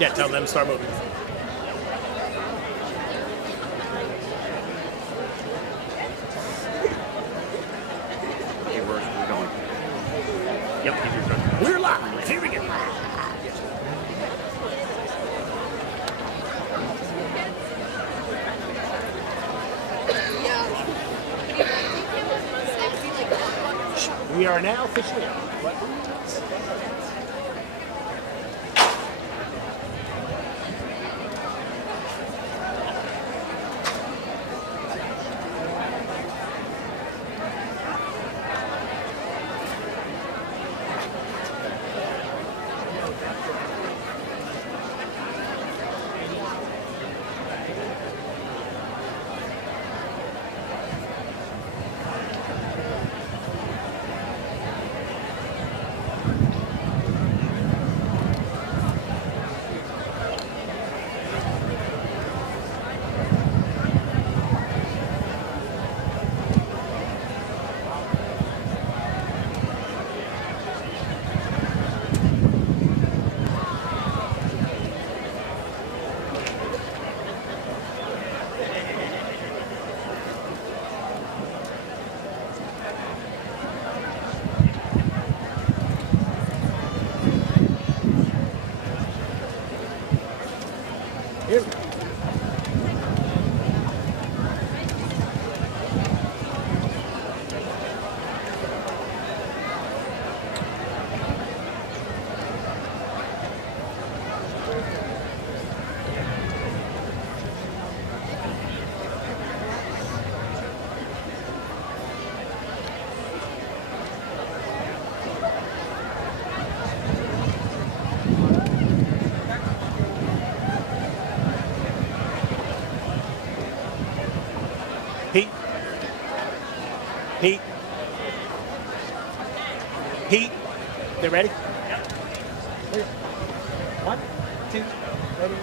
Yeah, tell them to start moving. Okay, we're going. Yep, keep your turn. We're live. Here we go. We are now officially on. What? Here we go. Pete. Pete. Pete. They ready? Yep. 1, 2, ready,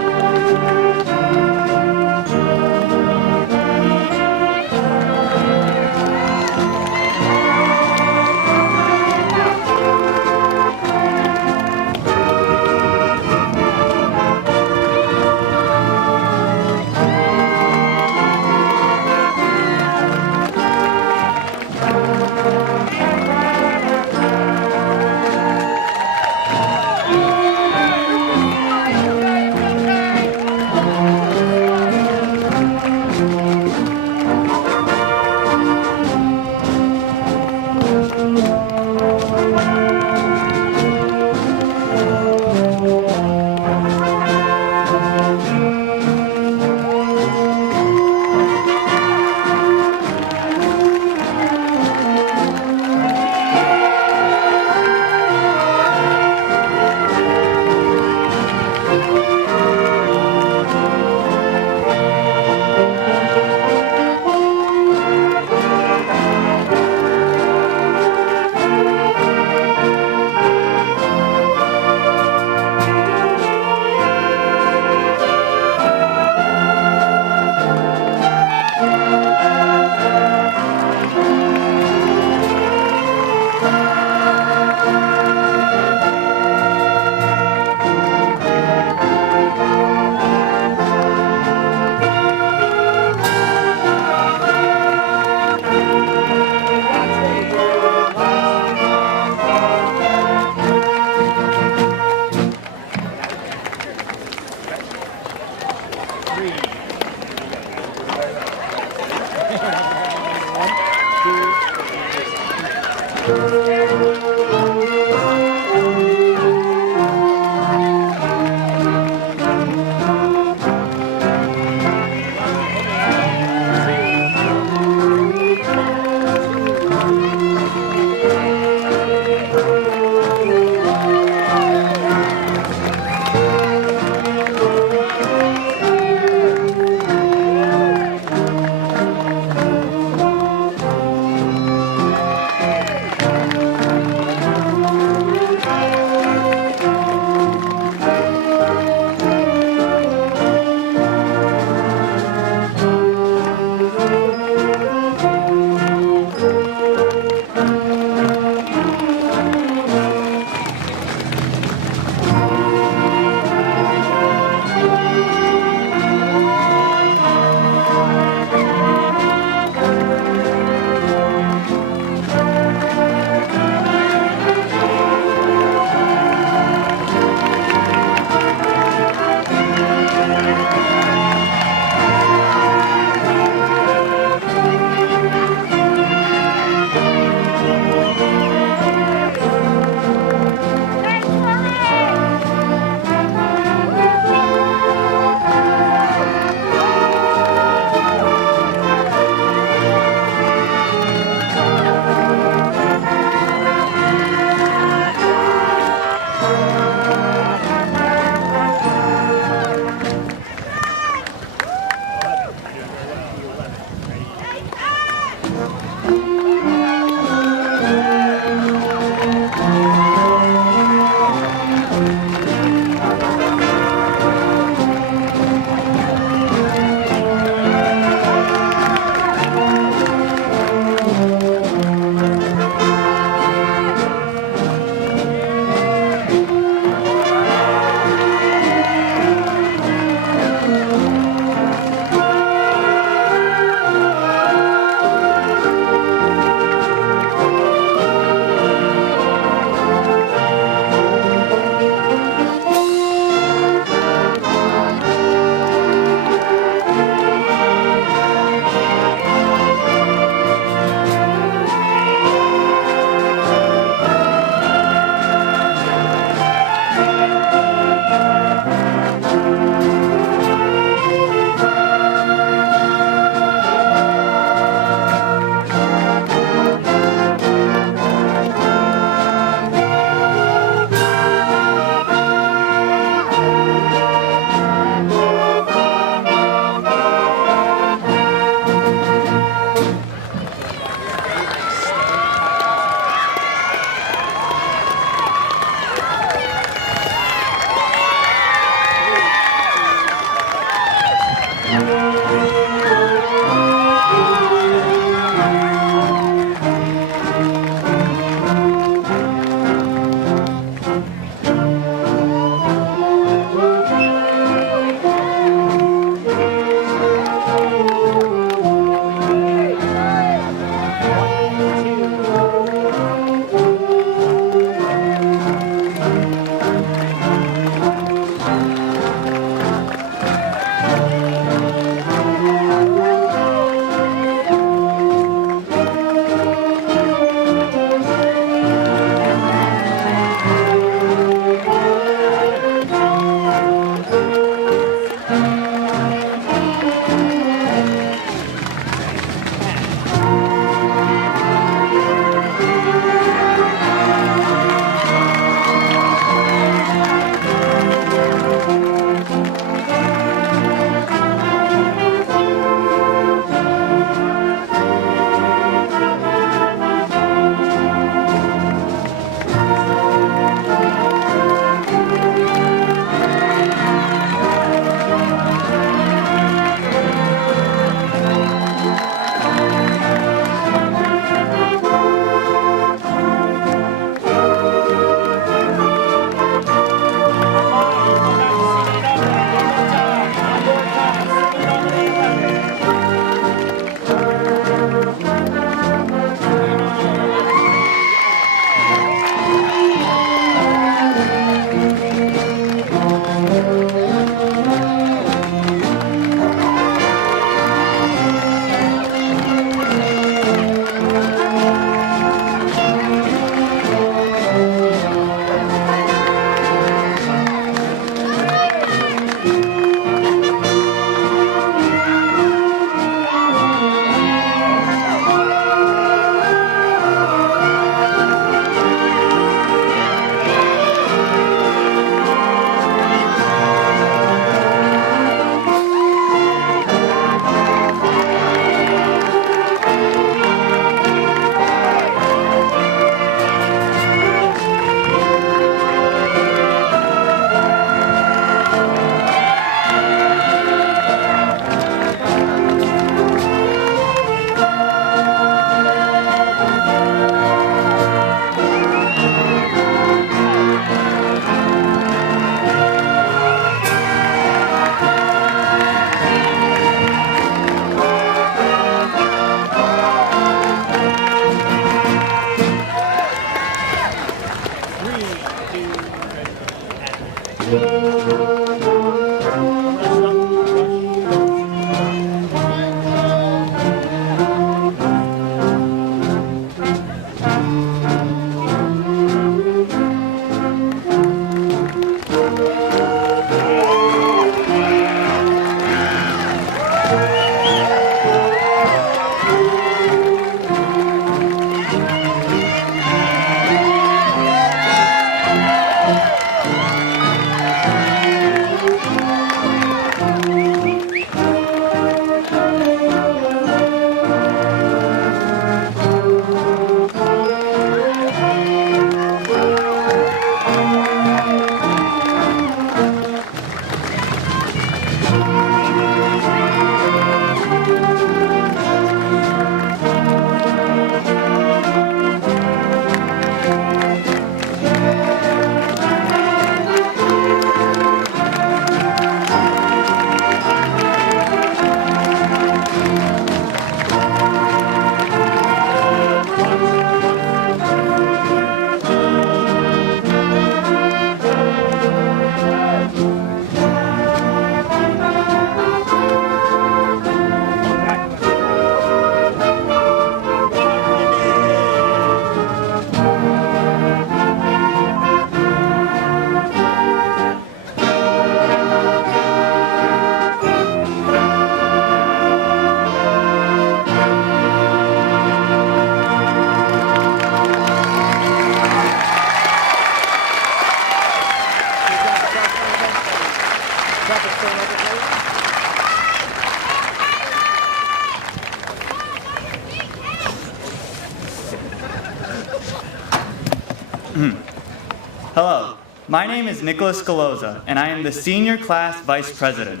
Hello, my name is Nicholas Galoza, and I am the Senior Class Vice President.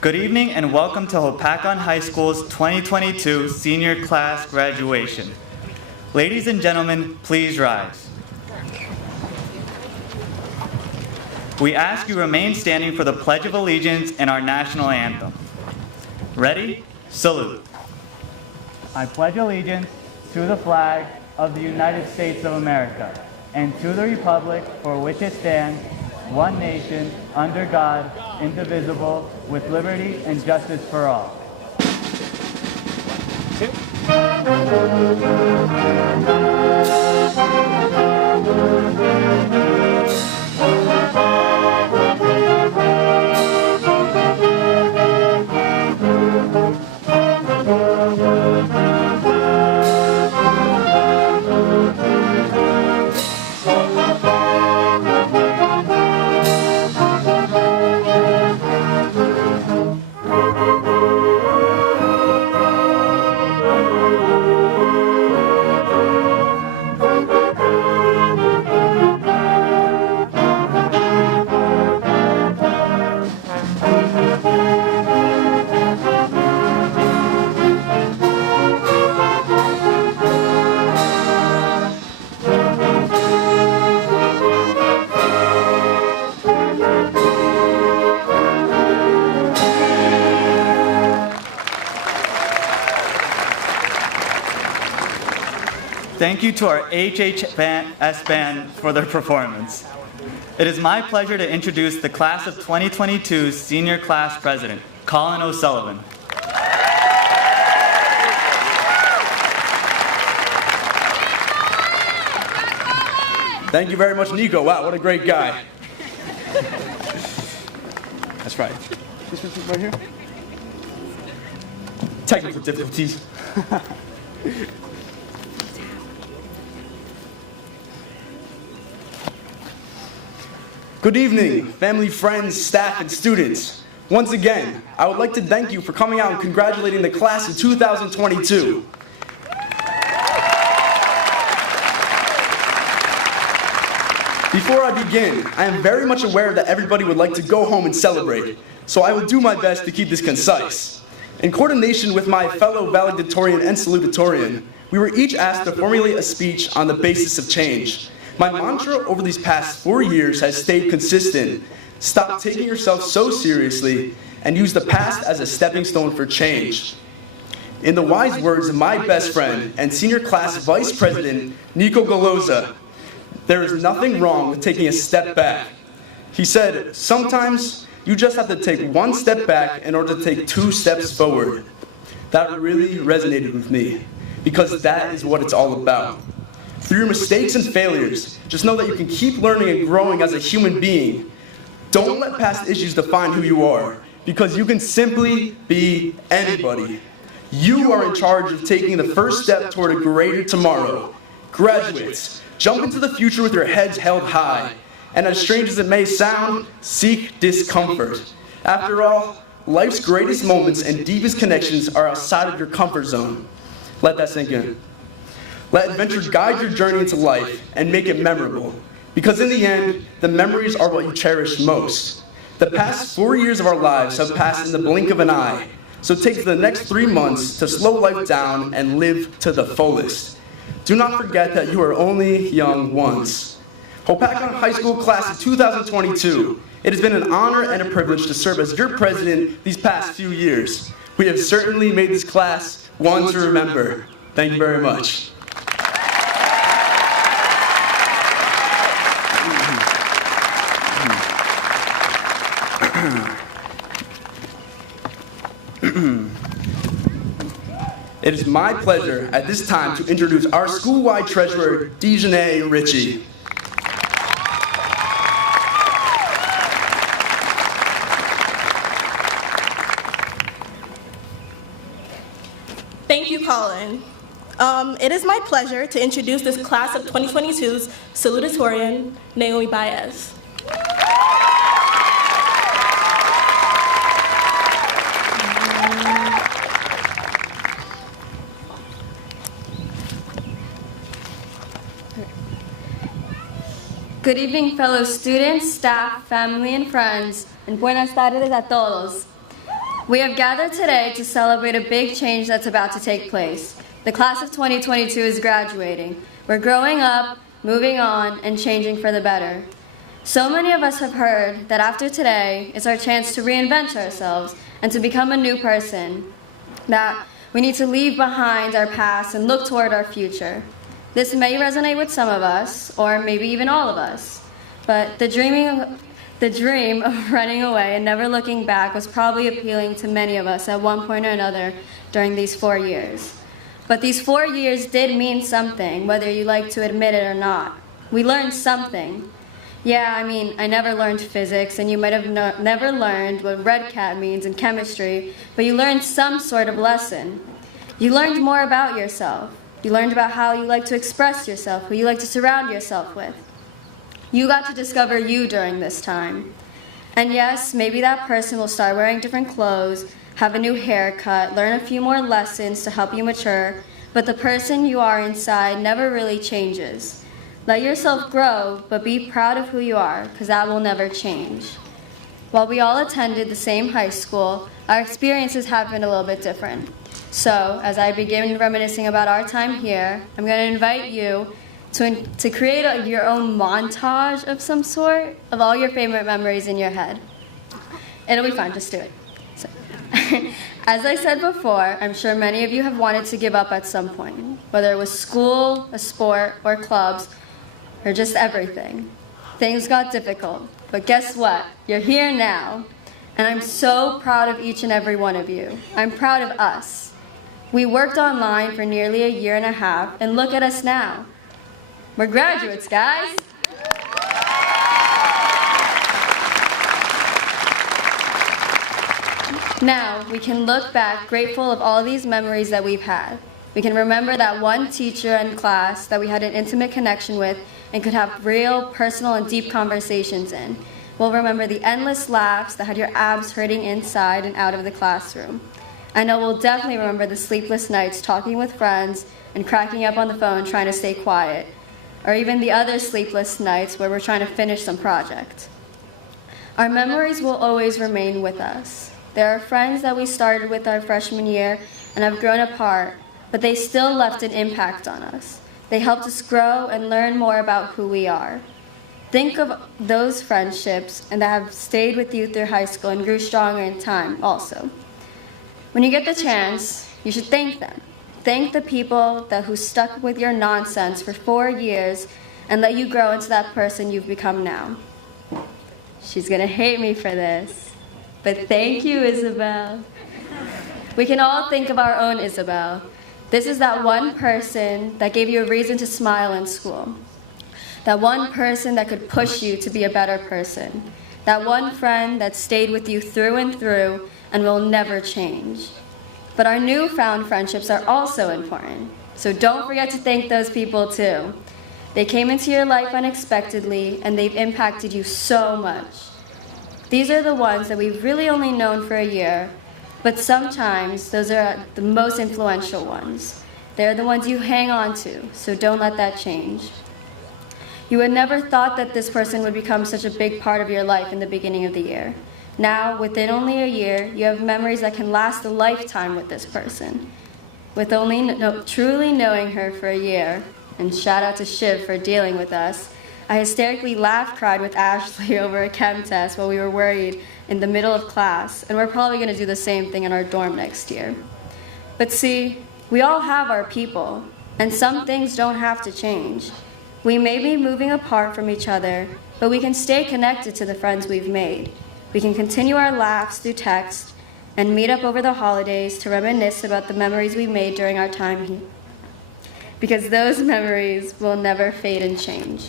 Good evening and welcome to Hopatcong High School's 2022 Senior Class Graduation. Ladies and gentlemen, please rise. We ask you remain standing for the Pledge of Allegiance and our national anthem. Ready? Salute. I pledge allegiance to the flag of the United States of America and to the republic for which it stands, one nation, under God, indivisible, with liberty and justice for all. Thank you to our HHS band for their performance. It is my pleasure to introduce the Class of 2022's Senior Class President, Colin O'Sullivan. Thank you very much, Nico. Wow, what a great guy. That's right. This one right here. Technical difficulties. Good evening, family, friends, staff, and students. Once again, I would like to thank you for coming out and congratulating the class of 2022. Before I begin, I am very much aware that everybody would like to go home and celebrate, so I will do my best to keep this concise. In coordination with my fellow valedictorian and salutatorian, we were each asked to formulate a speech on the basis of change. My mantra over these past 4 years has stayed consistent. Stop taking yourself so seriously and use the past as a stepping stone for change. In the wise words of my best friend and senior class vice president, Nico Galoza, there is nothing wrong with taking a step back. He said, sometimes you just have to take one step back in order to take 2 steps forward. That really resonated with me because that is what it's all about. Through your mistakes and failures, just know that you can keep learning and growing as a human being. Don't let past issues define who you are, because you can simply be anybody. You are in charge of taking the first step toward a greater tomorrow. Graduates, jump into the future with your heads held high. And as strange as it may sound, seek discomfort. After all, life's greatest moments and deepest connections are outside of your comfort zone. Let that sink in. Let adventure guide your journey into life and make it memorable. Because in the end, the memories are what you cherish most. The past 4 years of our lives have passed in the blink of an eye. So take the next 3 months to slow life down and live to the fullest. Do not forget that you are only young once. Hopatcong High School Class of 2022, it has been an honor and a privilege to serve as your president these past few years. We have certainly made this class one to remember. Thank you very much. It is my pleasure at this time to introduce our school-wide treasurer, Dejanay Ritchie. Thank you, Colin. It is my pleasure to introduce this class of 2022's salutatorian, Naomi Baez. Good evening, fellow students, staff, family, and friends, and buenas tardes a todos. We have gathered today to celebrate a big change that's about to take place. The class of 2022 is graduating. We're growing up, moving on, and changing for the better. So many of us have heard that after today, it's our chance to reinvent ourselves and to become a new person, that we need to leave behind our past and look toward our future. This may resonate with some of us, or maybe even all of us, but the dream of running away and never looking back was probably appealing to many of us at one point or another during these 4 years. But these 4 years did mean something, whether you like to admit it or not. We learned something. Yeah, I never learned physics, and you might have never learned what red cat means in chemistry, but you learned some sort of lesson. You learned more about yourself. You learned about how you like to express yourself, who you like to surround yourself with. You got to discover you during this time. And yes, maybe that person will start wearing different clothes, have a new haircut, learn a few more lessons to help you mature, but the person you are inside never really changes. Let yourself grow, but be proud of who you are, because that will never change. While we all attended the same high school, our experiences have been a little bit different. So, as I begin reminiscing about our time here, I'm going to invite you to create your own montage of some sort of all your favorite memories in your head. It'll be fun, just do it. So, as I said before, I'm sure many of you have wanted to give up at some point, whether it was school, a sport, or clubs, or just everything. Things got difficult, but guess what? You're here now, and I'm so proud of each and every one of you. I'm proud of us. We worked online for nearly 1.5 years, and look at us now. We're graduates, guys. Now, we can look back grateful of all these memories that we've had. We can remember that one teacher in class that we had an intimate connection with and could have real, personal, and deep conversations in. We'll remember the endless laughs that had your abs hurting inside and out of the classroom. I know we'll definitely remember the sleepless nights talking with friends and cracking up on the phone trying to stay quiet, or even the other sleepless nights where we're trying to finish some project. Our memories will always remain with us. There are friends that we started with our freshman year and have grown apart, but they still left an impact on us. They helped us grow and learn more about who we are. Think of those friendships and that have stayed with you through high school and grew stronger in time also. When you get the chance, you should thank them. Thank the people who stuck with your nonsense for 4 years and let you grow into that person you've become now. She's gonna hate me for this, but thank you, Isabel. We can all think of our own Isabel. This is that one person that gave you a reason to smile in school. That one person that could push you to be a better person. That one friend that stayed with you through and through and will never change. But our newfound friendships are also important, so don't forget to thank those people too. They came into your life unexpectedly, and they've impacted you so much. These are the ones that we've really only known for a year, but sometimes those are the most influential ones. They're the ones you hang on to, so don't let that change. You would never thought that this person would become such a big part of your life in the beginning of the year. Now, within only a year, you have memories that can last a lifetime with this person. With only truly knowing her for a year, and shout out to Shiv for dealing with us, I hysterically cried with Ashley over a chem test while we were worried in the middle of class, and we're probably going to do the same thing in our dorm next year. But see, we all have our people, and some things don't have to change. We may be moving apart from each other, but we can stay connected to the friends we've made. We can continue our laughs through text and meet up over the holidays to reminisce about the memories we made during our time here. Because those memories will never fade and change.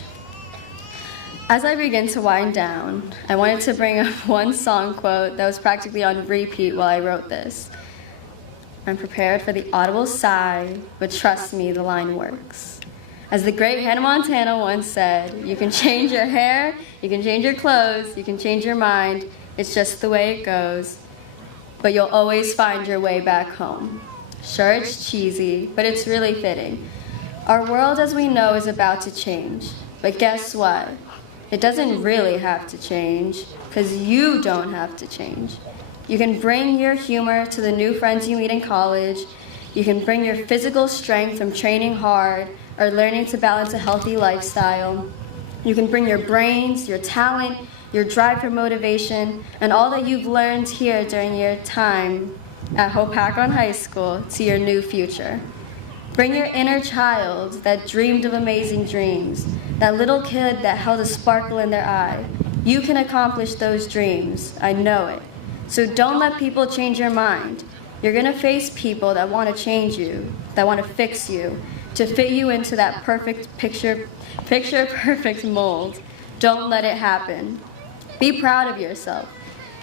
As I begin to wind down, I wanted to bring up one song quote that was practically on repeat while I wrote this. I'm prepared for the audible sigh, but trust me, the line works. As the great Hannah Montana once said, you can change your hair, you can change your clothes, you can change your mind, it's just the way it goes. But you'll always find your way back home. Sure, it's cheesy, but it's really fitting. Our world as we know is about to change. But guess what? It doesn't really have to change, because you don't have to change. You can bring your humor to the new friends you meet in college. You can bring your physical strength from training hard or learning to balance a healthy lifestyle. You can bring your brains, your talent, your drive for motivation, and all that you've learned here during your time at Hopatcong High School to your new future. Bring your inner child that dreamed of amazing dreams, that little kid that held a sparkle in their eye. You can accomplish those dreams, I know it. So don't let people change your mind. You're gonna face people that wanna change you, that wanna fix you, to fit you into that perfect picture perfect mold. Don't let it happen. Be proud of yourself.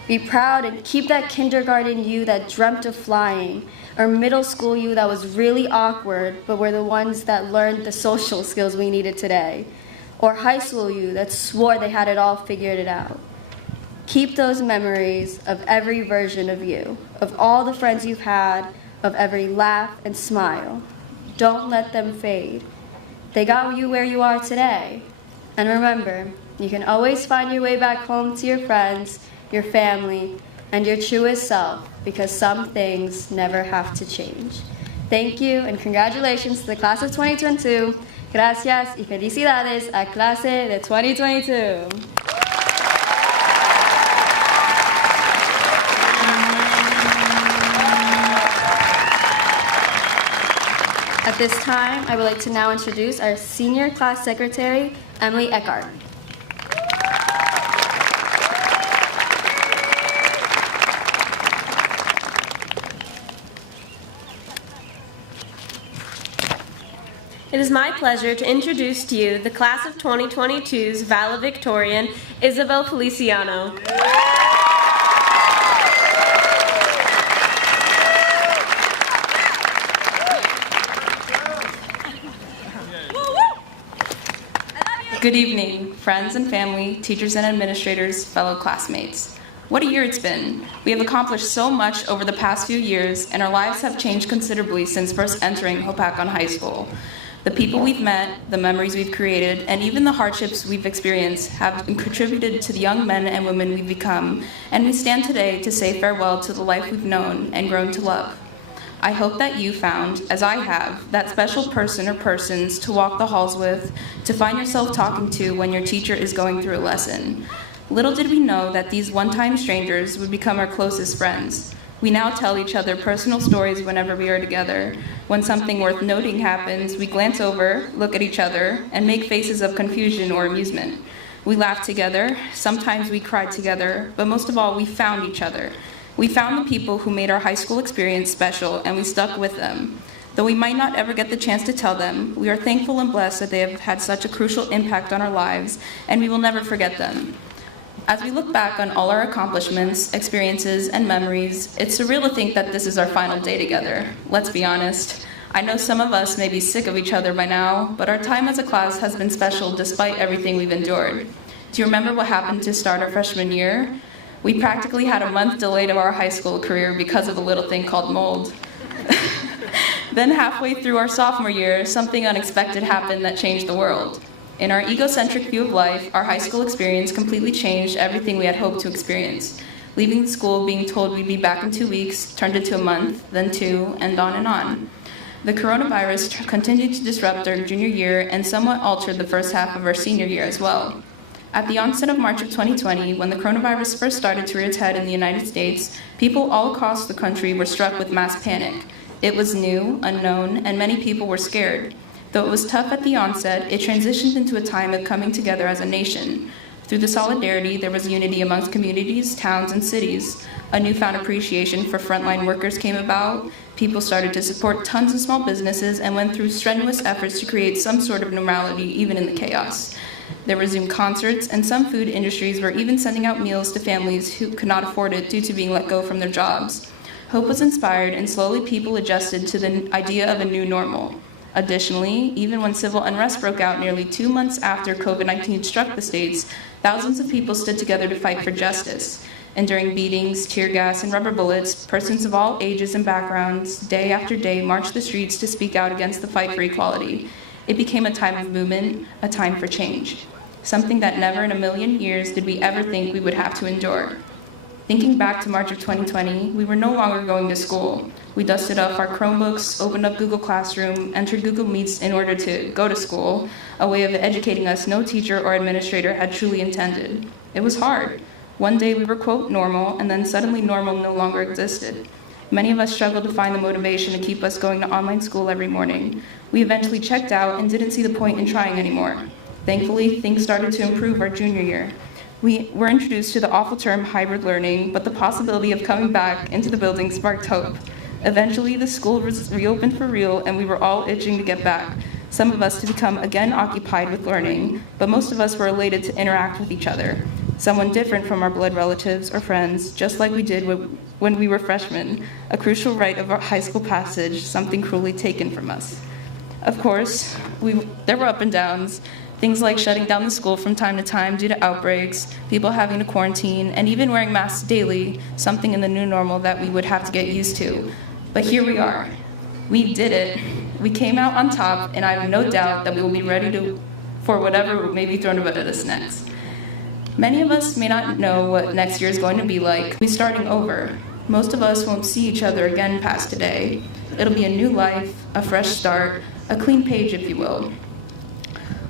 Be proud and keep that kindergarten you that dreamt of flying, or middle school you that was really awkward but were the ones that learned the social skills we needed today, or high school you that swore they had it all figured out. Keep those memories of every version of you, of all the friends you've had, of every laugh and smile. Don't let them fade. They got you where you are today. And remember, you can always find your way back home to your friends, your family, and your truest self, because some things never have to change. Thank you and congratulations to the class of 2022. Gracias y felicidades a clase de 2022. At this time, I would like to now introduce our senior class secretary, Emily Eckhart. It is my pleasure to introduce to you the class of 2022's valedictorian, Isabel Feliciano. Good evening, friends and family, teachers and administrators, fellow classmates. What a year it's been. We have accomplished so much over the past few years, and our lives have changed considerably since first entering Hopatcong High School. The people we've met, the memories we've created, and even the hardships we've experienced have contributed to the young men and women we've become, and we stand today to say farewell to the life we've known and grown to love. I hope that you found, as I have, that special person or persons to walk the halls with, to find yourself talking to when your teacher is going through a lesson. Little did we know that these one-time strangers would become our closest friends. We now tell each other personal stories whenever we are together. When something worth noting happens, we glance over, look at each other, and make faces of confusion or amusement. We laugh together, sometimes we cried together, but most of all, we found each other. We found the people who made our high school experience special, and we stuck with them. Though we might not ever get the chance to tell them, we are thankful and blessed that they have had such a crucial impact on our lives, and we will never forget them. As we look back on all our accomplishments, experiences, and memories, it's surreal to think that this is our final day together. Let's be honest. I know some of us may be sick of each other by now, but our time as a class has been special despite everything we've endured. Do you remember what happened to start our freshman year? We practically had a month delay to our high school career because of a little thing called mold. Then halfway through our sophomore year, something unexpected happened that changed the world. In our egocentric view of life, our high school experience completely changed everything we had hoped to experience. Leaving the school, being told we'd be back in 2 weeks, turned into a month, then 2, and on and on. The coronavirus continued to disrupt our junior year and somewhat altered the first half of our senior year as well. At the onset of March of 2020, when the coronavirus first started to rear its head in the United States, people all across the country were struck with mass panic. It was new, unknown, and many people were scared. Though it was tough at the onset, it transitioned into a time of coming together as a nation. Through the solidarity, there was unity amongst communities, towns, and cities. A newfound appreciation for frontline workers came about. People started to support tons of small businesses and went through strenuous efforts to create some sort of normality, even in the chaos. There resumed concerts, and some food industries were even sending out meals to families who could not afford it due to being let go from their jobs. Hope was inspired, and slowly people adjusted to the idea of a new normal. Additionally, even when civil unrest broke out nearly 2 months after COVID-19 struck the states, thousands of people stood together to fight for justice. Enduring beatings, tear gas, and rubber bullets, persons of all ages and backgrounds, day after day, marched the streets to speak out against the fight for equality. It became a time of movement, a time for change. something that never in a million years did we ever think we would have to endure. Thinking back to March of 2020, we were no longer going to school. We dusted off our Chromebooks, opened up Google Classroom, entered Google Meets in order to go to school, a way of educating us no teacher or administrator had truly intended. It was hard. One day we were, quote, normal, and then suddenly normal no longer existed. Many of us struggled to find the motivation to keep us going to online school every morning. We eventually checked out and didn't see the point in trying anymore. Thankfully, things started to improve our junior year. We were introduced to the awful term hybrid learning, but the possibility of coming back into the building sparked hope. Eventually, the school was reopened for real, and we were all itching to get back. Some of us to become again occupied with learning, but most of us were elated to interact with each other. Someone different from our blood relatives or friends, just like we did when we were freshmen, a crucial rite of our high school passage, something cruelly taken from us. Of course, there were up and downs. Things like shutting down the school from time to time due to outbreaks, people having to quarantine, and even wearing masks daily, something in the new normal that we would have to get used to. But here we are. We did it. We came out on top, and I have no doubt that we will be ready for whatever may be thrown at us next. Many of us may not know what next year is going to be like. We're starting over. Most of us won't see each other again past today. It'll be a new life, a fresh start, a clean page, if you will.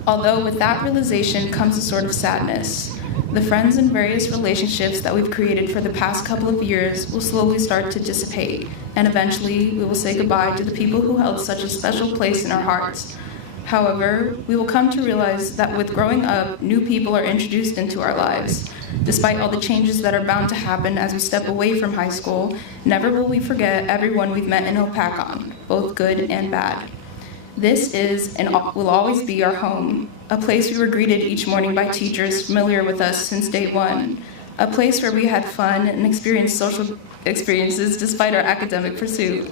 Although with that realization comes a sort of sadness. The friends and various relationships that we've created for the past couple of years will slowly start to dissipate, and eventually we will say goodbye to the people who held such a special place in our hearts. However, we will come to realize that with growing up, new people are introduced into our lives. Despite all the changes that are bound to happen as we step away from high school, never will we forget everyone we've met in Hopatcong, both good and bad. This is and will always be our home, a place we were greeted each morning by teachers familiar with us since day one, a place where we had fun and experienced social experiences despite our academic pursuit.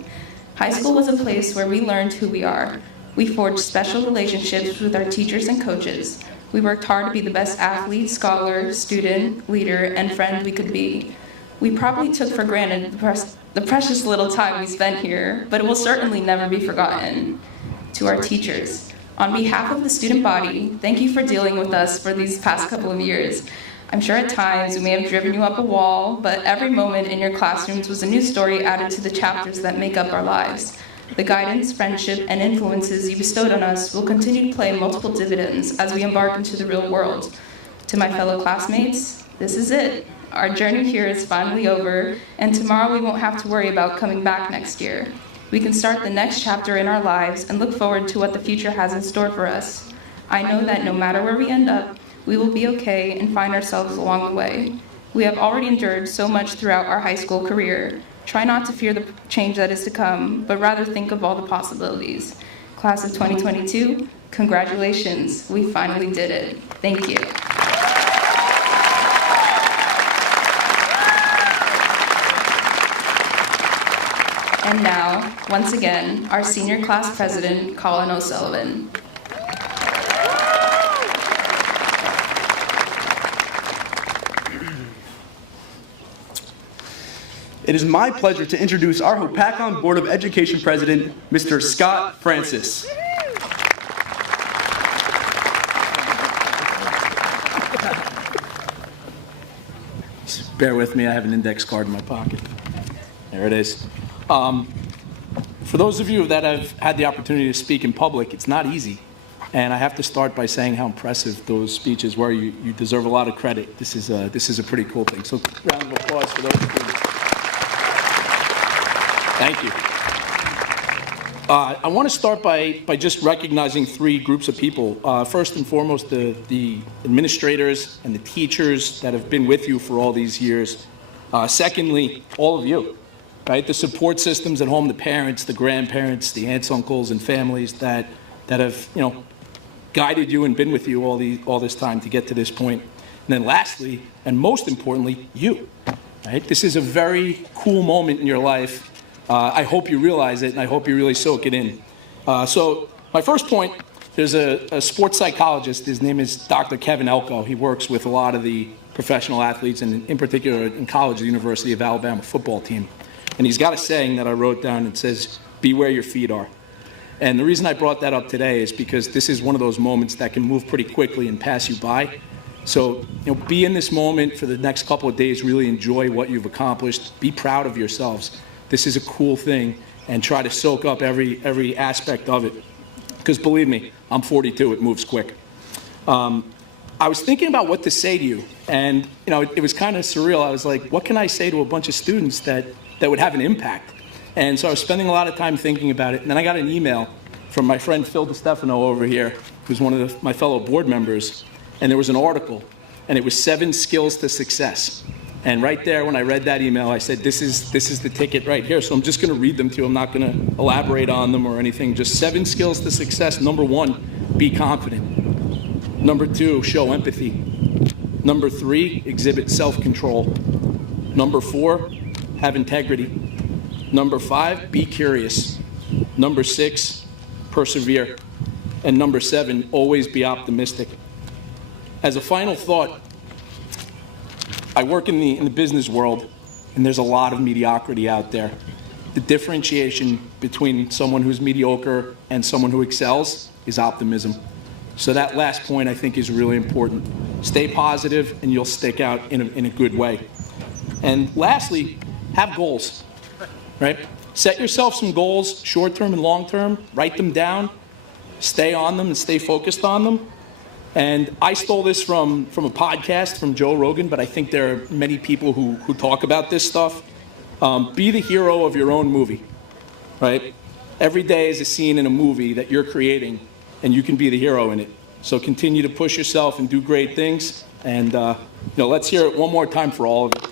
High school was a place where we learned who we are. We forged special relationships with our teachers and coaches. We worked hard to be the best athlete, scholar, student, leader, and friend we could be. We probably took for granted the precious little time we spent here, but it will certainly never be forgotten. To our teachers, on behalf of the student body, thank you for dealing with us for these past couple of years. I'm sure at times we may have driven you up a wall, but every moment in your classrooms was a new story added to the chapters that make up our lives. The guidance, friendship, and influences you bestowed on us will continue to play multiple dividends as we embark into the real world. To my fellow classmates, this is it. Our journey here is finally over, and tomorrow we won't have to worry about coming back next year. We can start the next chapter in our lives and look forward to what the future has in store for us. I know that no matter where we end up, we will be okay and find ourselves along the way. We have already endured so much throughout our high school career. Try not to fear the change that is to come, but rather think of all the possibilities. Class of 2022, congratulations, we finally did it. Thank you. And now, once again, our senior class president, Colin O'Sullivan. It is my pleasure to introduce our Hopatcong Board of Education President, Mr. Scott Francis. Bear with me, I have an index card in my pocket. There it is. For those of you that have had the opportunity to speak in public, it's not easy. And I have to start by saying how impressive those speeches were. You deserve a lot of credit. This is a pretty cool thing. So round of applause for those of you. Thank you. I want to start by just recognizing three groups of people. First and foremost, the administrators and the teachers that have been with you for all these years. Secondly, all of you. Right, the support systems at home, the parents, the grandparents, the aunts, uncles, and families that have guided you and been with you all this time to get to this point. And then lastly, and most importantly, you. Right, this is a very cool moment in your life. I hope you realize it, and I hope you really soak it in. So my first point, there's a sports psychologist. His name is Dr. Kevin Elko. He works with a lot of the professional athletes, and in particular in college, the University of Alabama football team. And he's got a saying that I wrote down that says, "Be where your feet are." And the reason I brought that up today is because this is one of those moments that can move pretty quickly and pass you by. So, be in this moment for the next couple of days, really enjoy what you've accomplished, be proud of yourselves. This is a cool thing, and try to soak up every aspect of it. Because believe me, I'm 42, it moves quick. I was thinking about what to say to you, and it was kind of surreal. I was like, what can I say to a bunch of students that would have an impact? And so I was spending a lot of time thinking about it, and then I got an email from my friend Phil DiStefano over here, who's one of my fellow board members, and there was an article, and it was 7 skills to success. And right there, when I read that email, I said, this is the ticket right here. So I'm just going to read them to you. I'm not going to elaborate on them or anything. Just 7 skills to success. Number 1, be confident. Number 2, show empathy. Number 3, exhibit self-control. Number 4, have integrity. Number 5, be curious. Number 6, persevere. And number 7, always be optimistic. As a final thought, I work in the business world, and there's a lot of mediocrity out there. The differentiation between someone who's mediocre and someone who excels is optimism. So that last point, I think, is really important. Stay positive, and you'll stick out in a good way. And lastly, have goals, right? Set yourself some goals, short-term and long-term. Write them down. Stay on them and stay focused on them. And I stole this from a podcast from Joe Rogan, but I think there are many people who talk about this stuff. Be the hero of your own movie, right? Every day is a scene in a movie that you're creating, and you can be the hero in it. So continue to push yourself and do great things. And let's hear it one more time for all of you.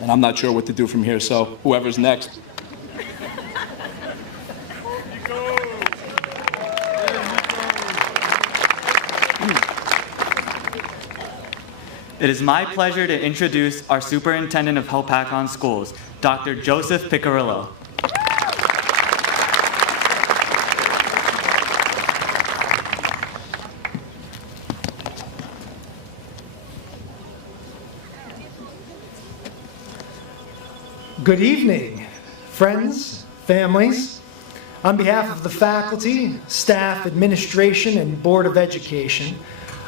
And I'm not sure what to do from here, so whoever's next. It is my pleasure to introduce our Superintendent of Hopatcong Schools, Dr. Joseph Piccirillo. Good evening, friends, families. On behalf of the faculty, staff, administration, and Board of Education,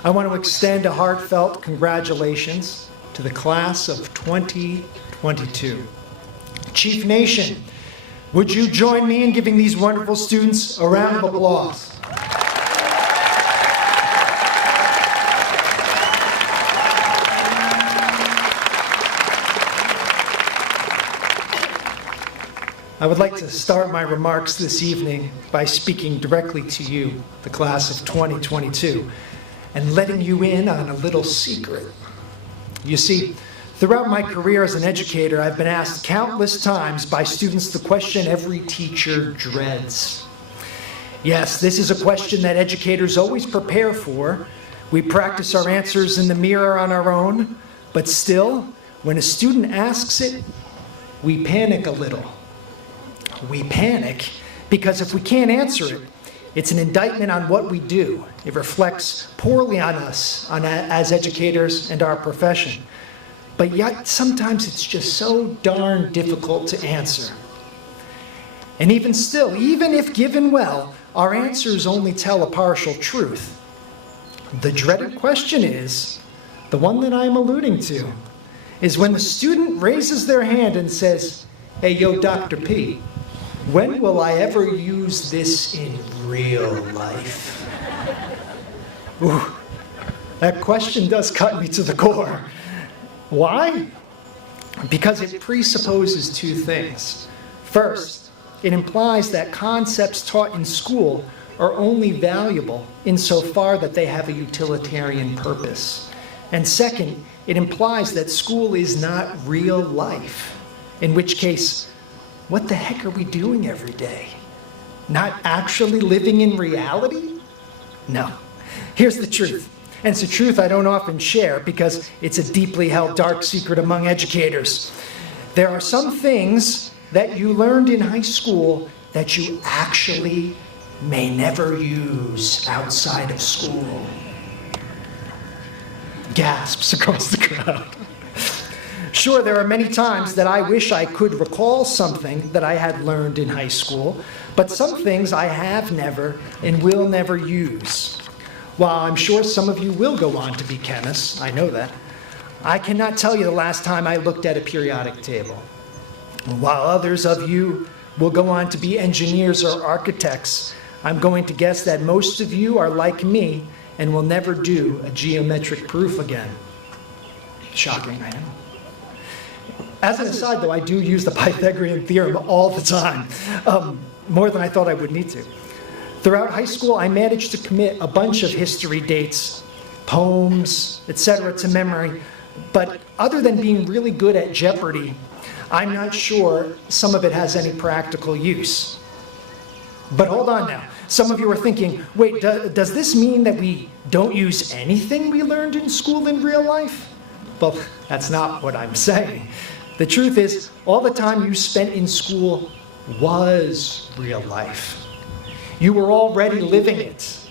I want to extend a heartfelt congratulations to the class of 2022. Chief Nation, would you join me in giving these wonderful students a round of applause? I would like to start my remarks this evening by speaking directly to you, the class of 2022, and letting you in on a little secret. You see, throughout my career as an educator, I've been asked countless times by students the question every teacher dreads. Yes, this is a question that educators always prepare for. We practice our answers in the mirror on our own, but still, when a student asks it, we panic a little. We panic because if we can't answer it, it's an indictment on what we do. It reflects poorly on us as educators and our profession. But yet, sometimes it's just so darn difficult to answer. And even still, even if given well, our answers only tell a partial truth. The dreaded question is, the one that I'm alluding to, is when the student raises their hand and says, "Hey, yo, Dr. P, when will I ever use this in real life?" Ooh, that question does cut me to the core. Why? Because it presupposes two things. First, it implies that concepts taught in school are only valuable insofar that they have a utilitarian purpose. And second, it implies that school is not real life, in which case, what the heck are we doing every day? Not actually living in reality? No. Here's the truth. And it's a truth I don't often share because it's a deeply held dark secret among educators. There are some things that you learned in high school that you actually may never use outside of school. Gasps across the crowd. Sure, there are many times that I wish I could recall something that I had learned in high school, but some things I have never and will never use. While I'm sure some of you will go on to be chemists, I know that, I cannot tell you the last time I looked at a periodic table. While others of you will go on to be engineers or architects, I'm going to guess that most of you are like me and will never do a geometric proof again. Shocking, I know. As an aside, though, I do use the Pythagorean theorem all the time, more than I thought I would need to. Throughout high school, I managed to commit a bunch of history dates, poems, etc. to memory, but other than being really good at Jeopardy, I'm not sure some of it has any practical use. But hold on now. Some of you are thinking, wait, does this mean that we don't use anything we learned in school in real life? Well, that's not what I'm saying. The truth is, all the time you spent in school was real life. You were already living it.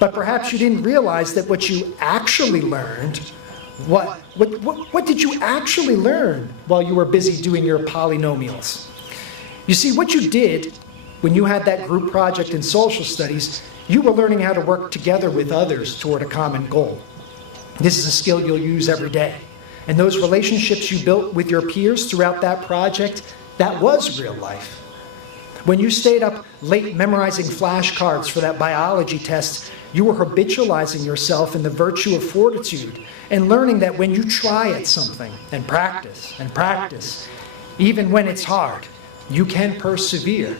But perhaps you didn't realize that what you actually learned, what did you actually learn while you were busy doing your polynomials? You see, what you did when you had that group project in social studies, you were learning how to work together with others toward a common goal. This is a skill you'll use every day. And those relationships you built with your peers throughout that project, that was real life. When you stayed up late memorizing flashcards for that biology test, you were habitualizing yourself in the virtue of fortitude and learning that when you try at something and practice, even when it's hard, you can persevere.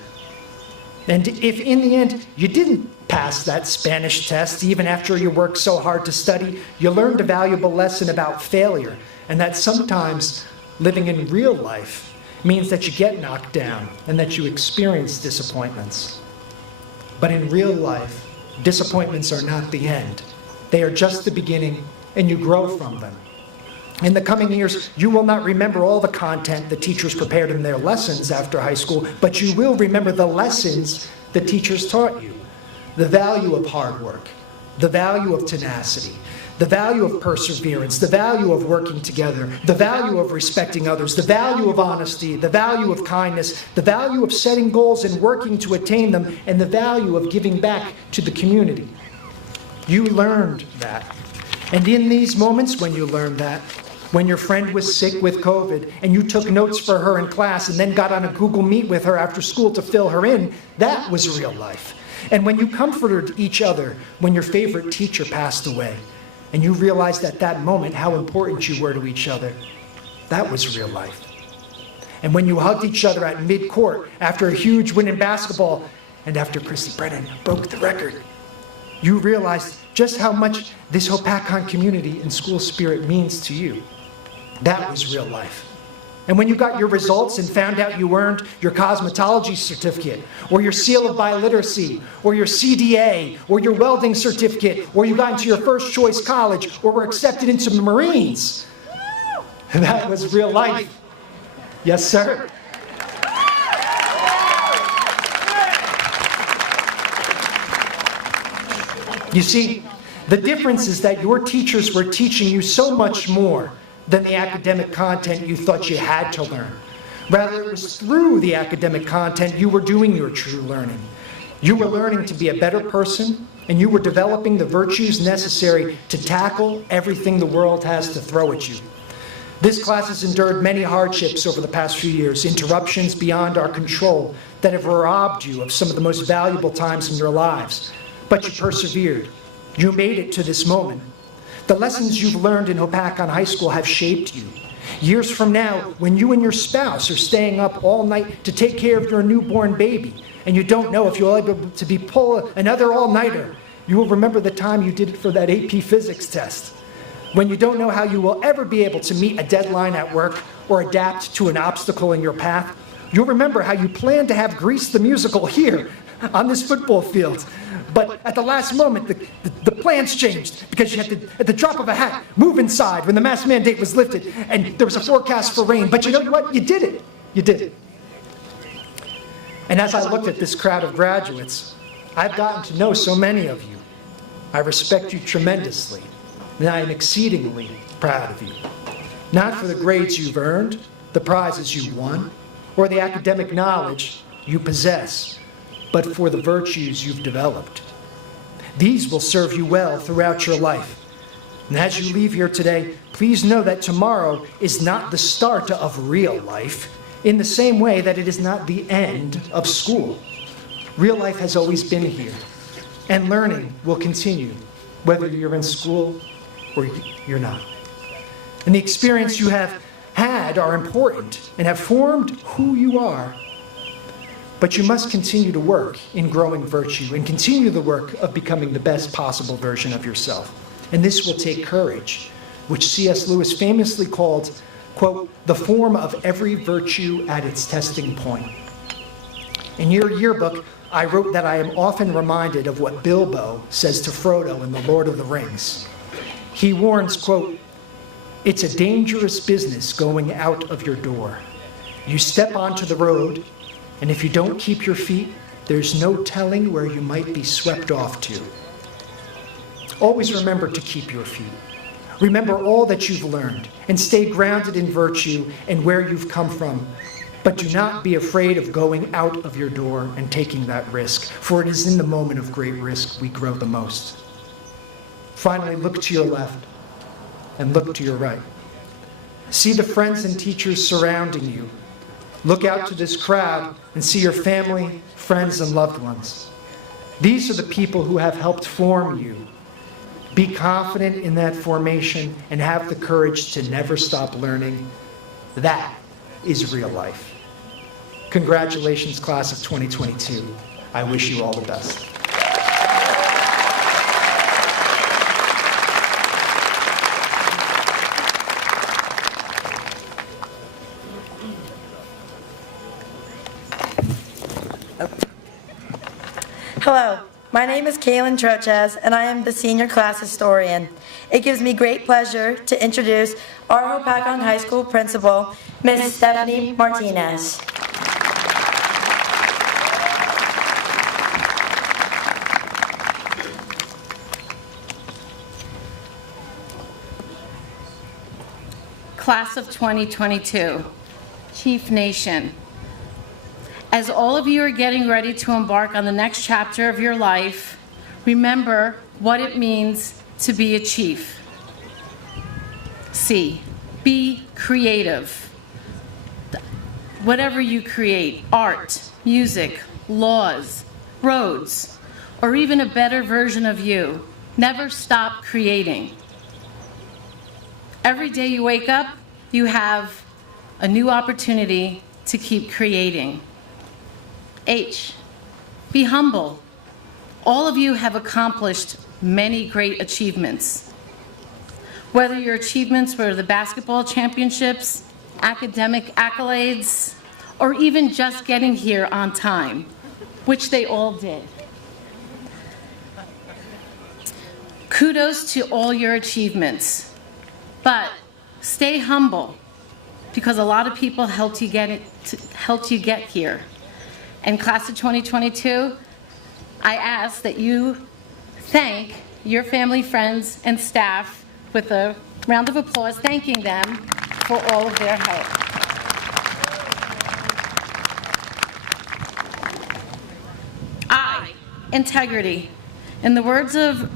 And if in the end you didn't pass that Spanish test, even after you worked so hard to study, you learned a valuable lesson about failure, and that sometimes living in real life means that you get knocked down and that you experience disappointments. But in real life, disappointments are not the end. They are just the beginning, and you grow from them. In the coming years, you will not remember all the content the teachers prepared in their lessons after high school, but you will remember the lessons the teachers taught you. The value of hard work, the value of tenacity, the value of perseverance, the value of working together, the value of respecting others, the value of honesty, the value of kindness, the value of setting goals and working to attain them, and the value of giving back to the community. You learned that. And in these moments when you learned that, when your friend was sick with COVID and you took notes for her in class and then got on a Google Meet with her after school to fill her in, that was real life. And when you comforted each other when your favorite teacher passed away, and you realized at that moment how important you were to each other, that was real life. And when you hugged each other at mid-court after a huge win in basketball, and after Christy Brennan broke the record, you realized just how much this Hopatcong community and school spirit means to you. That was real life. And when you got your results and found out you earned your cosmetology certificate, or your seal of biliteracy, or your CDA, or your welding certificate, or you got into your first choice college, or were accepted into the Marines, that was real life. Yes, sir. You see, the difference is that your teachers were teaching you so much more than the academic content you thought you had to learn. Rather, it was through the academic content you were doing your true learning. You were learning to be a better person, and you were developing the virtues necessary to tackle everything the world has to throw at you. This class has endured many hardships over the past few years, interruptions beyond our control that have robbed you of some of the most valuable times in your lives. But you persevered. You made it to this moment. The lessons you've learned in Hopatcong High School have shaped you. Years from now, when you and your spouse are staying up all night to take care of your newborn baby, and you don't know if you'll be able to pull another all-nighter, you will remember the time you did it for that AP physics test. When you don't know how you will ever be able to meet a deadline at work or adapt to an obstacle in your path, you'll remember how you planned to have Grease the Musical here on this football field. But at the last moment, the plans changed because you had to, at the drop of a hat, move inside when the mask mandate was lifted and there was a forecast for rain. But you know what? You did it. You did it. And as I looked at this crowd of graduates, I've gotten to know so many of you. I respect you tremendously. and I am exceedingly proud of you. Not for the grades you've earned, the prizes you won, or the academic knowledge you possess, but for the virtues you've developed. These will serve you well throughout your life. And as you leave here today, please know that tomorrow is not the start of real life, in the same way that it is not the end of school. Real life has always been here, and learning will continue, whether you're in school or you're not. And the experience you have had are important and have formed who you are. But you must continue to work in growing virtue and continue the work of becoming the best possible version of yourself. And this will take courage, which C.S. Lewis famously called, quote, the form of every virtue at its testing point. In your yearbook, I wrote that I am often reminded of what Bilbo says to Frodo in The Lord of the Rings. He warns, quote, it's a dangerous business going out of your door. You step onto the road, and if you don't keep your feet, there's no telling where you might be swept off to. Always remember to keep your feet. Remember all that you've learned, and stay grounded in virtue and where you've come from. But do not be afraid of going out of your door and taking that risk, for it is in the moment of great risk we grow the most. Finally, look to your left and look to your right. See the friends and teachers surrounding you. Look out to this crowd and see your family, friends, and loved ones. These are the people who have helped form you. Be confident in that formation and have the courage to never stop learning. That is real life. Congratulations, class of 2022. I wish you all the best. Hello, my name is Kaylin Trochez, and I am the senior class historian. It gives me great pleasure to introduce our Hopatcong High School principal, Ms. Stephanie Martinez. Class of 2022, Chief Nation. As all of you are getting ready to embark on the next chapter of your life, remember what it means to be a chief. C, be creative. Whatever you create, art, music, laws, roads, or even a better version of you, never stop creating. Every day you wake up, you have a new opportunity to keep creating. H, be humble. All of you have accomplished many great achievements. Whether your achievements were the basketball championships, academic accolades, or even just getting here on time, which they all did. Kudos to all your achievements, but stay humble, because a lot of people helped you get here. And class of 2022, I ask that you thank your family, friends, and staff with a round of applause, thanking them for all of their help. I, integrity. In the words of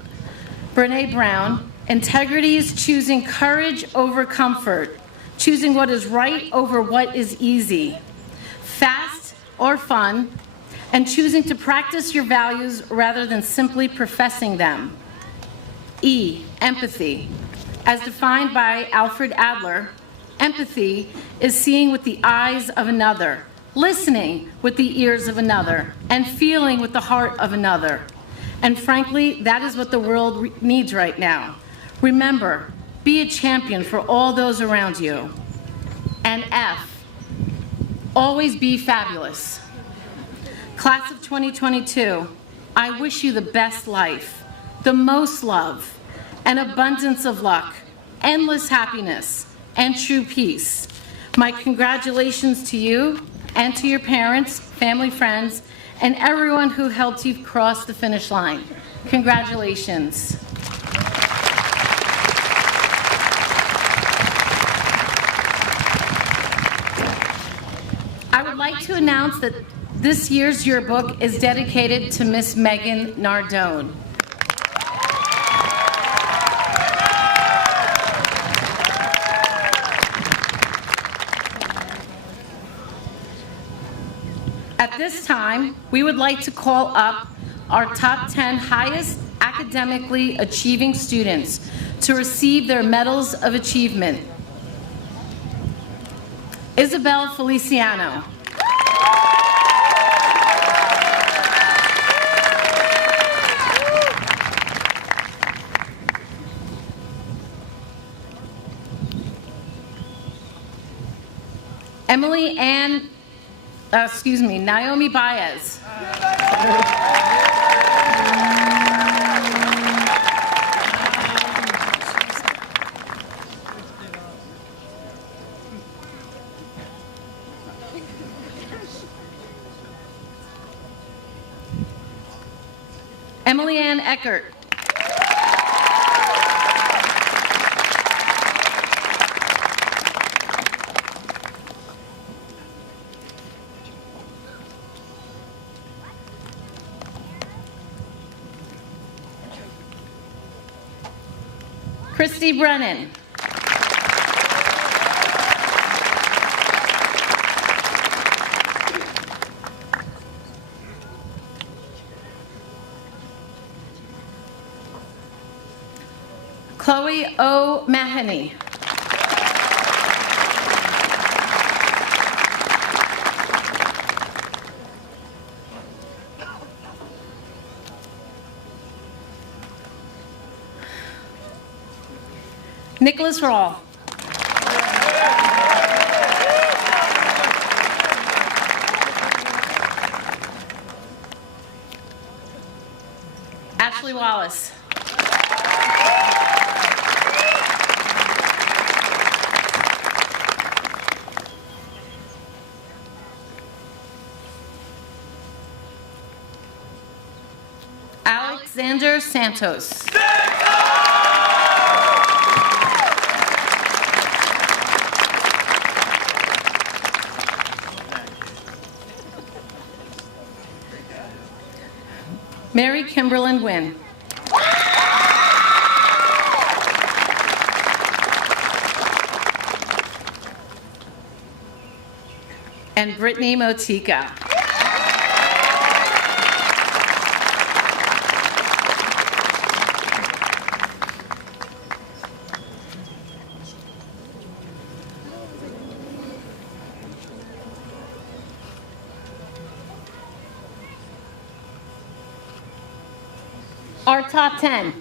Brené Brown, integrity is choosing courage over comfort, choosing what is right over what is easy, fast or fun, and choosing to practice your values rather than simply professing them. E, empathy. As defined by Alfred Adler, empathy is seeing with the eyes of another, listening with the ears of another, and feeling with the heart of another. And frankly, that is what the world needs right now. Remember, be a champion for all those around you. And F, always be fabulous. Class of 2022, I wish you the best life, the most love, an abundance of luck, endless happiness, and true peace. My congratulations to you and to your parents, family, friends, and everyone who helped you cross the finish line. Congratulations. like to announce that this year's yearbook is dedicated to Miss Megan Nardone. At this time, we would like to call up our top 10 highest academically achieving students to receive their medals of achievement. Isabel Feliciano. Naomi Baez. Emily Ann Eckert. Christy Brennan. Chloe O. Mahoney. Nicholas Rawl. Ashley Wallace. Alexander Santos. Mary Kimberlyn Wynn. And Brittany Motika. Our top 10.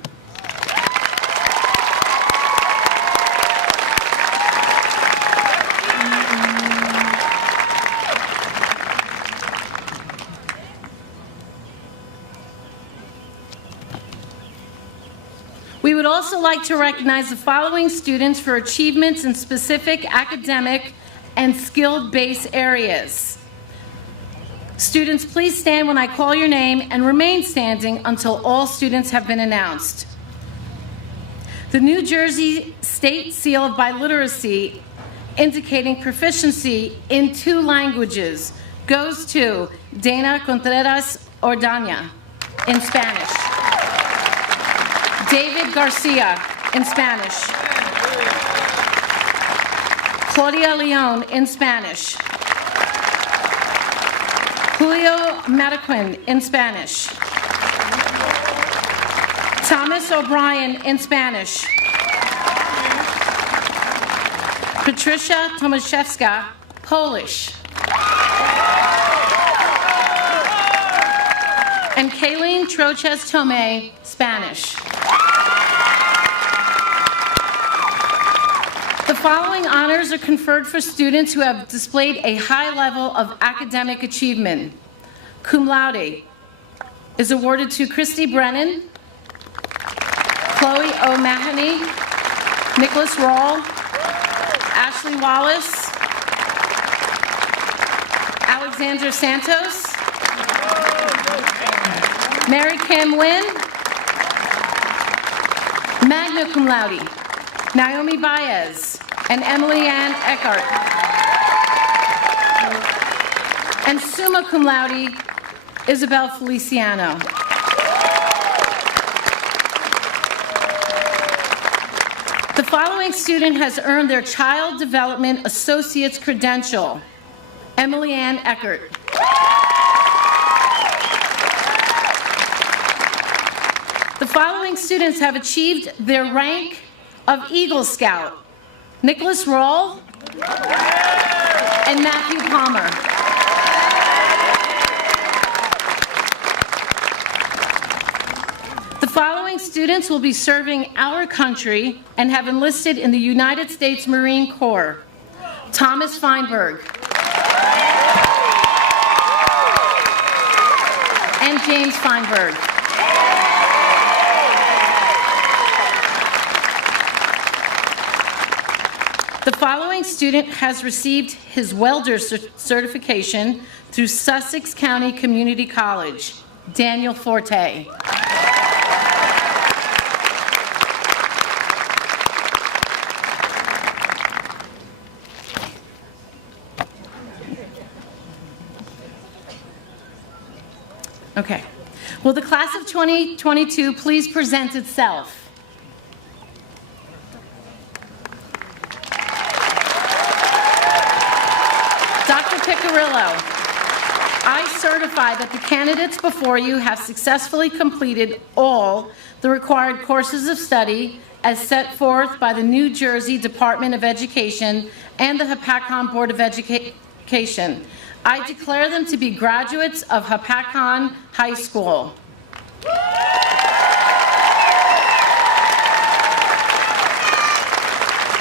We would also like to recognize the following students for achievements in specific academic and skill-based areas. Students, please stand when I call your name and remain standing until all students have been announced. The New Jersey State Seal of Biliteracy, indicating proficiency in 2 languages, goes to Dana Contreras Ordana in Spanish. David Garcia in Spanish. Claudia Leon in Spanish. Julio Mataquin in Spanish. Thomas O'Brien in Spanish. Patricia Tomaszewska, Polish. And Kayleen Troches Tomei, Spanish. The following honors are conferred for students who have displayed a high level of academic achievement. Cum laude is awarded to Christy Brennan, Chloe O'Mahony, Nicholas Rawl, Ashley Wallace, Alexander Santos, Mary Kim Wynn, magna cum laude, Naomi Baez, and Emily Ann Eckhart. And summa cum laude, Isabel Feliciano. The following student has earned their Child Development Associate's credential. Emily Ann Eckert. The following students have achieved their rank of Eagle Scout. Nicholas Roll and Matthew Palmer. The following students will be serving our country and have enlisted in the United States Marine Corps. Thomas Feinberg and James Feinberg. The following student has received his welder certification through Sussex County Community College. Daniel Forte. Okay. Will the class of 2022 please present itself? Dr. Piccirillo, I certify that the candidates before you have successfully completed all the required courses of study as set forth by the New Jersey Department of Education and the Hopatcong Board of Education. I declare them to be graduates of Hopatcong High School.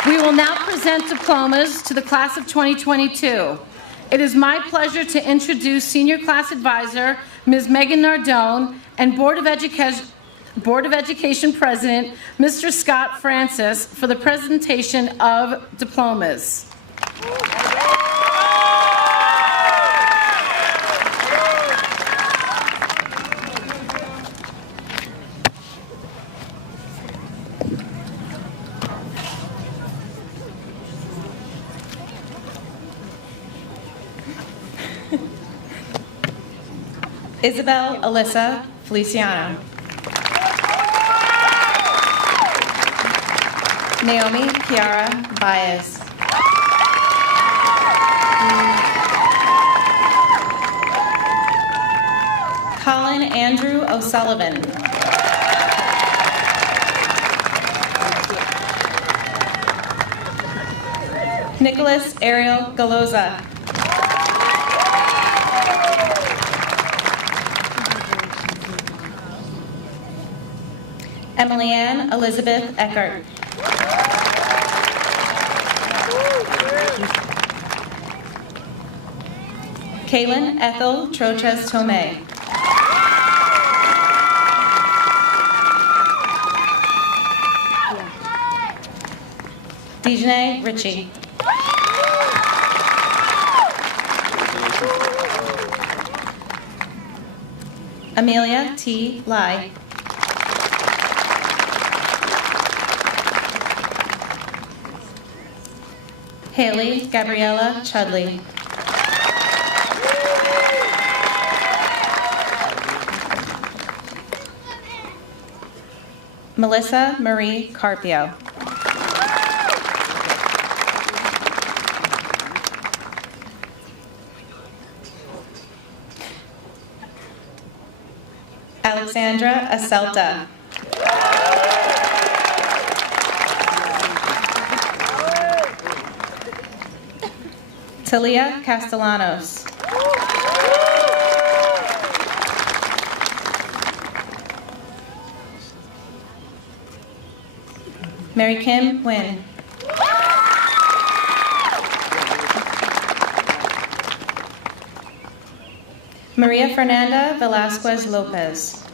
We will now present diplomas to the class of 2022. It is my pleasure to introduce Senior Class Advisor, Ms. Megan Nardone, and Board of Education President, Mr. Scott Francis, for the presentation of diplomas. Isabel Alyssa Feliciano. Naomi Kiara Baez. Colin Andrew O'Sullivan. Nicholas Ariel Galoza. Emily Ann Elizabeth Eckert. Kaylin Ethel Troches Tomei. Dejanay Ritchie. Amelia T. Lai. Haley Gabriella Chudley. Melissa Marie Carpio. Alexandra Acelta. Talia Castellanos. Mary Kim Nguyen. Maria Fernanda Velasquez Lopez.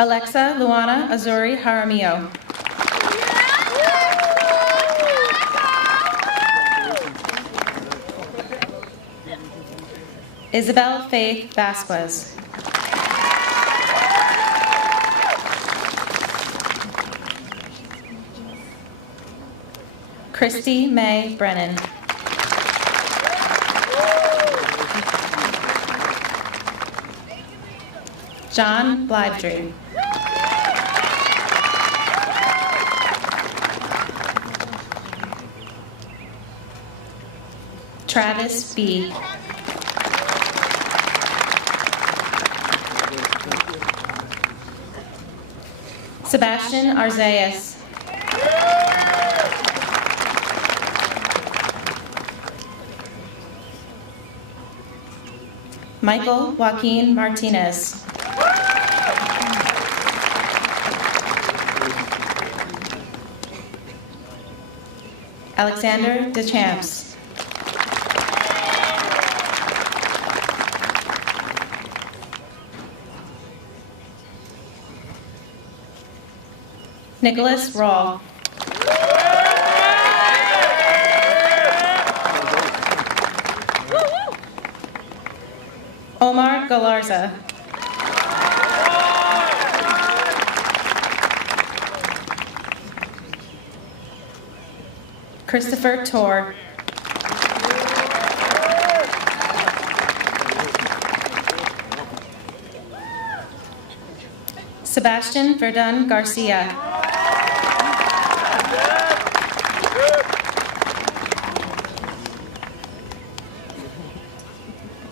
Alexa Luana Azuri Jaramillo. Isabel Faith Vasquez. Christy May Brennan. John Blibedry. Travis B. Sebastian Arzeas. Michael Joaquin Martinez. Alexander Deschamps. Nicholas Rawl. Omar Galarza. Christopher Torr. Sebastian Verdun Garcia.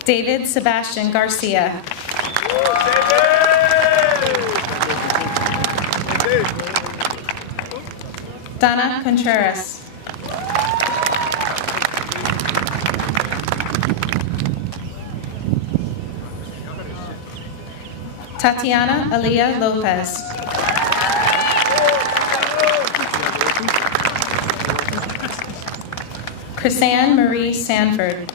David Sebastian Garcia. Donna Contreras. Tatiana Aliyah Lopez. Chrisanne Marie Sanford.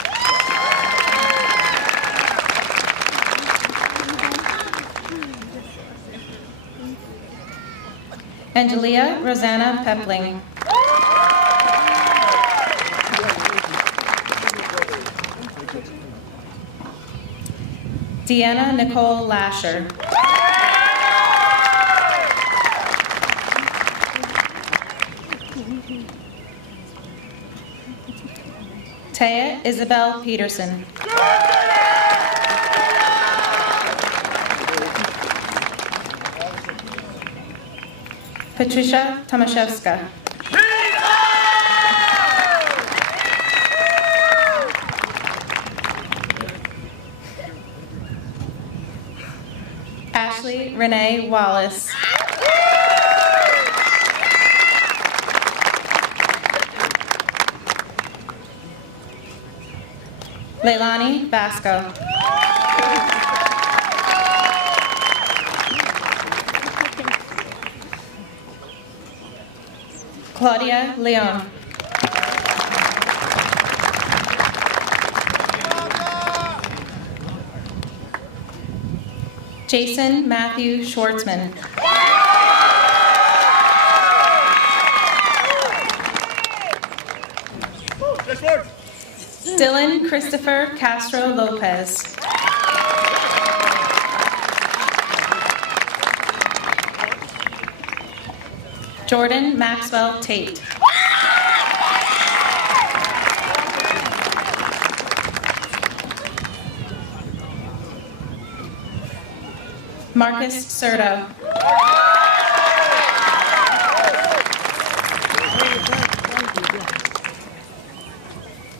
Angelia Rosanna Pepling. Deanna Nicole Lasher. Taya Isabel Peterson. Patricia Tomaszewska. Ashley Renee Wallace. Leilani Vasco. Claudia Leon. Jason Matthew Schwartzman. Dylan Christopher Castro Lopez. Jordan Maxwell Tate. Marcus Serto.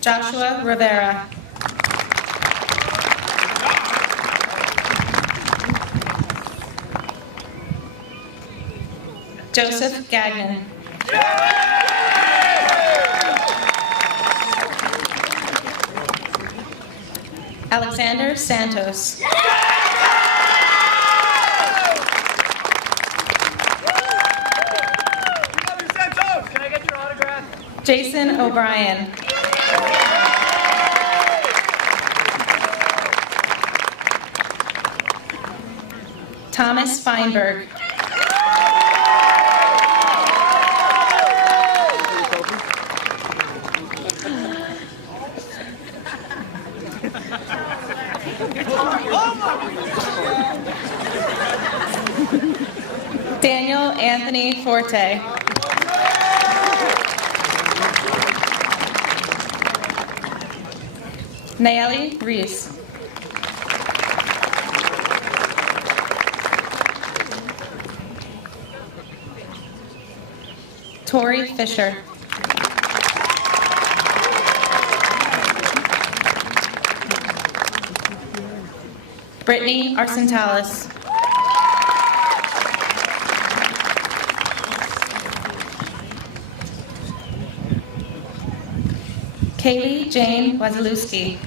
Joshua Rivera. Joseph Gagnon. Alexander Santos. Can I get your autograph? Jason O'Brien. Thomas Feinberg. Daniel Anthony Forte. Nayeli Reese. Tori Fisher. Brittany Arsentalis. Kaylee Jane Wazalewski.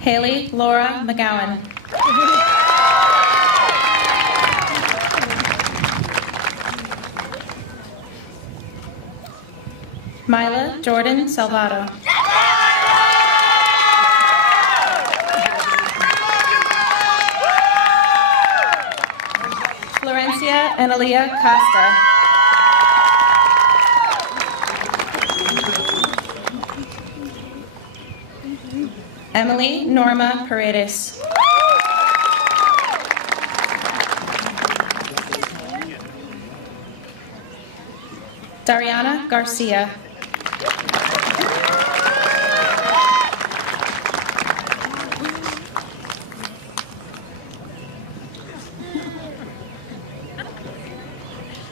Haley Laura McGowan. Mila Jordan Salvato. Florencia Analia Costa. Emily Norma Paredes. Dariana Garcia.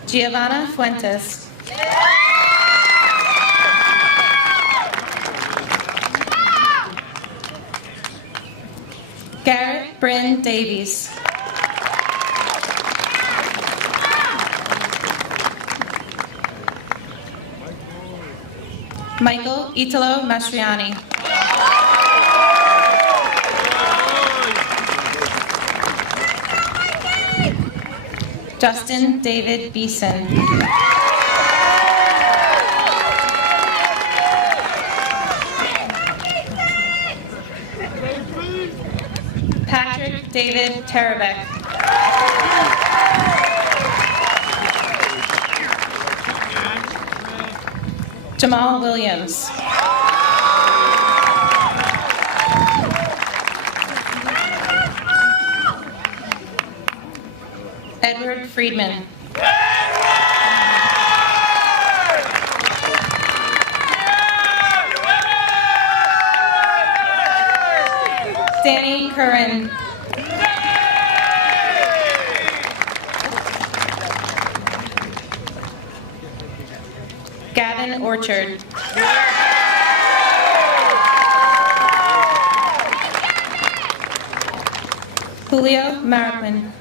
Giovanna Fuentes. Garrett Bryn Davies. Michael Italo Mastriani. Justin David Beeson. Patrick David Tarabeck. Jamal Williams. Edward Friedman. Danny Curran. Gavin Orchard. Julio Marquin.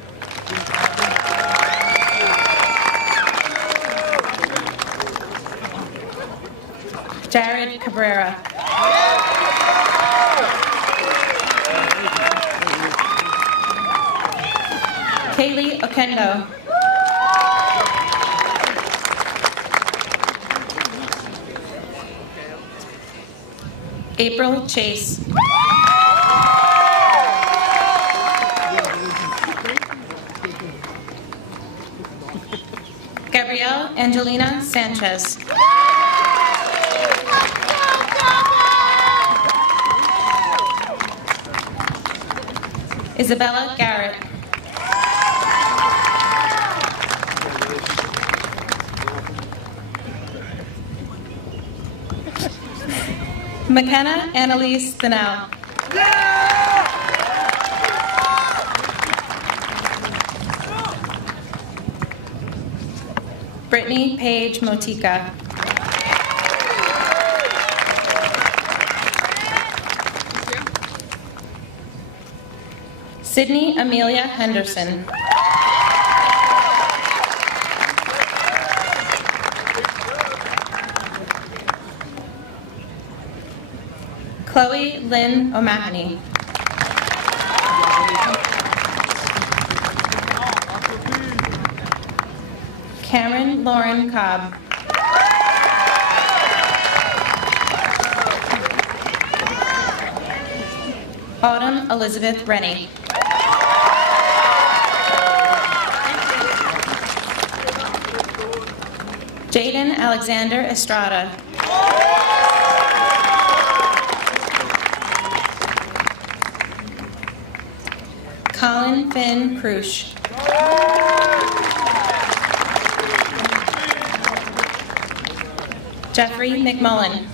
Jared Cabrera. Kaylee Okendo. April Chase. Gabrielle Angelina Sanchez. Isabella Garrett. McKenna Annalise Thanau. Brittany Paige Motika. Sydney Amelia Henderson. Chloe Lynn O'Mahony. Cameron Lauren Cobb. Autumn Elizabeth Rennie. Jaden Alexander Estrada. Colin Finn Crush. Jeffrey McMullen.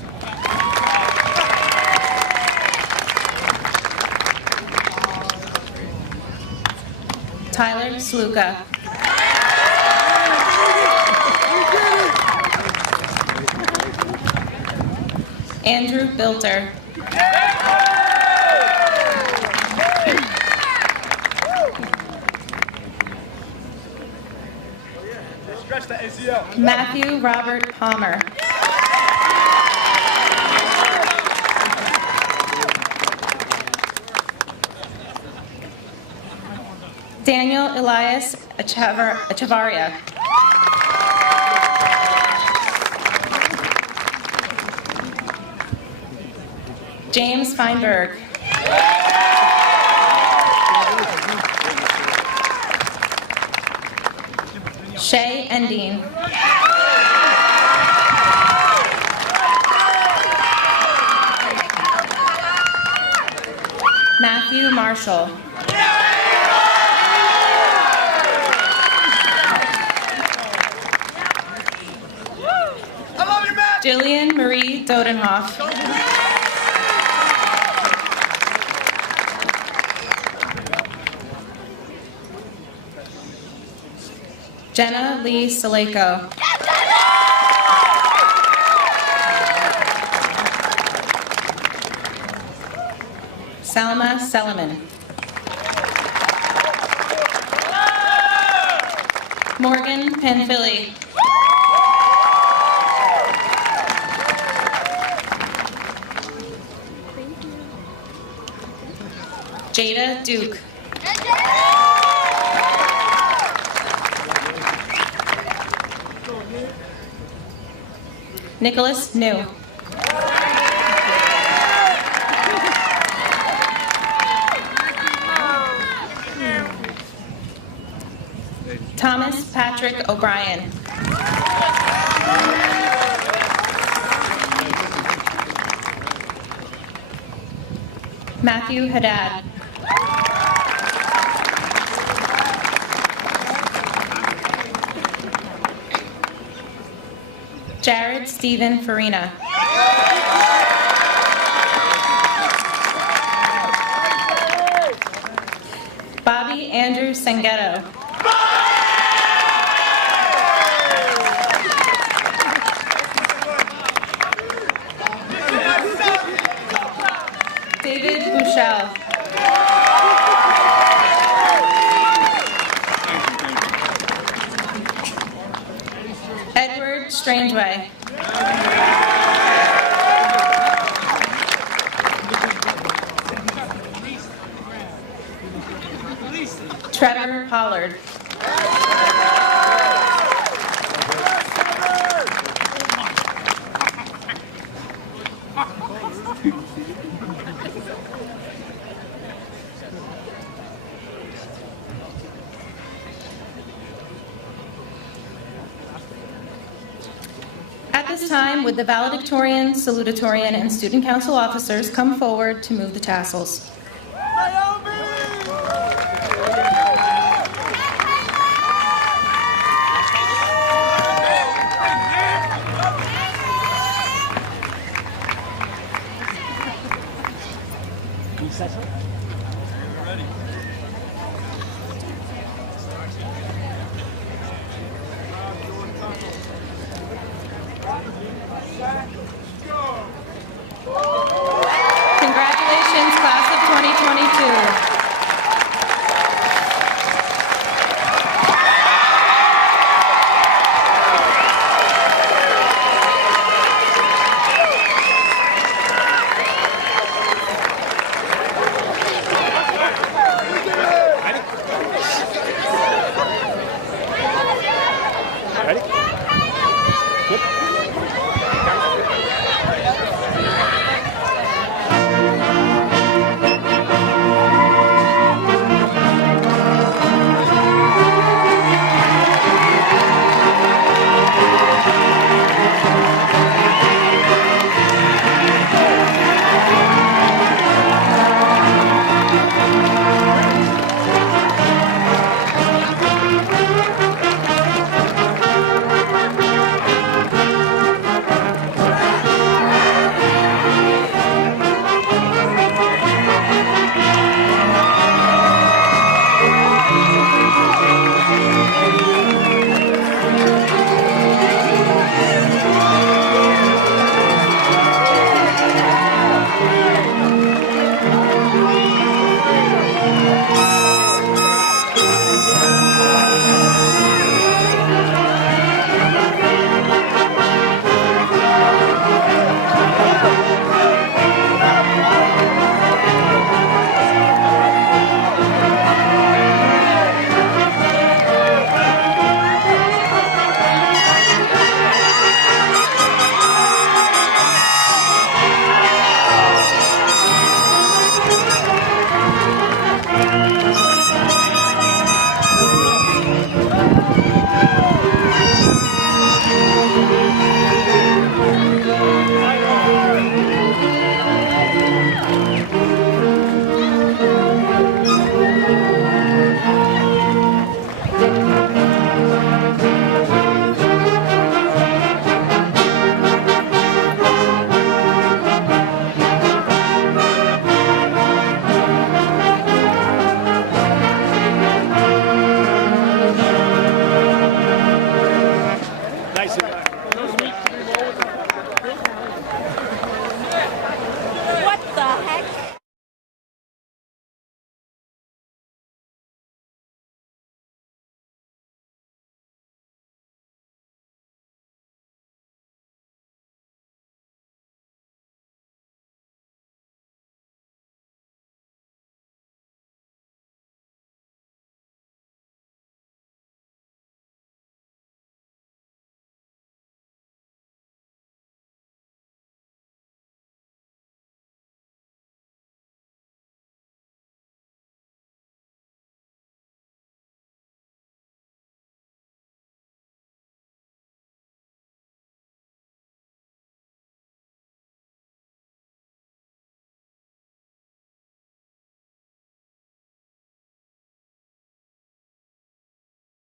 Tyler Sluka. Andrew Bilter. Matthew Robert Palmer. Daniel Elias Echevarria. James Feinberg. Shay Endine. Matthew Marshall. Jillian Marie Dodenhoff. Jenna Lee Saleko. Salma Seleman. Morgan Panfili. Jada Duke. Nicholas New. Thomas Patrick O'Brien. Matthew Haddad. Jared Stephen Farina. Bobby Andrew Sangetto. David Bouchel. Edward Strangeway. Trevor Pollard. At this time, would the valedictorian, salutatorian, and student council officers come forward to move the tassels? Recessional.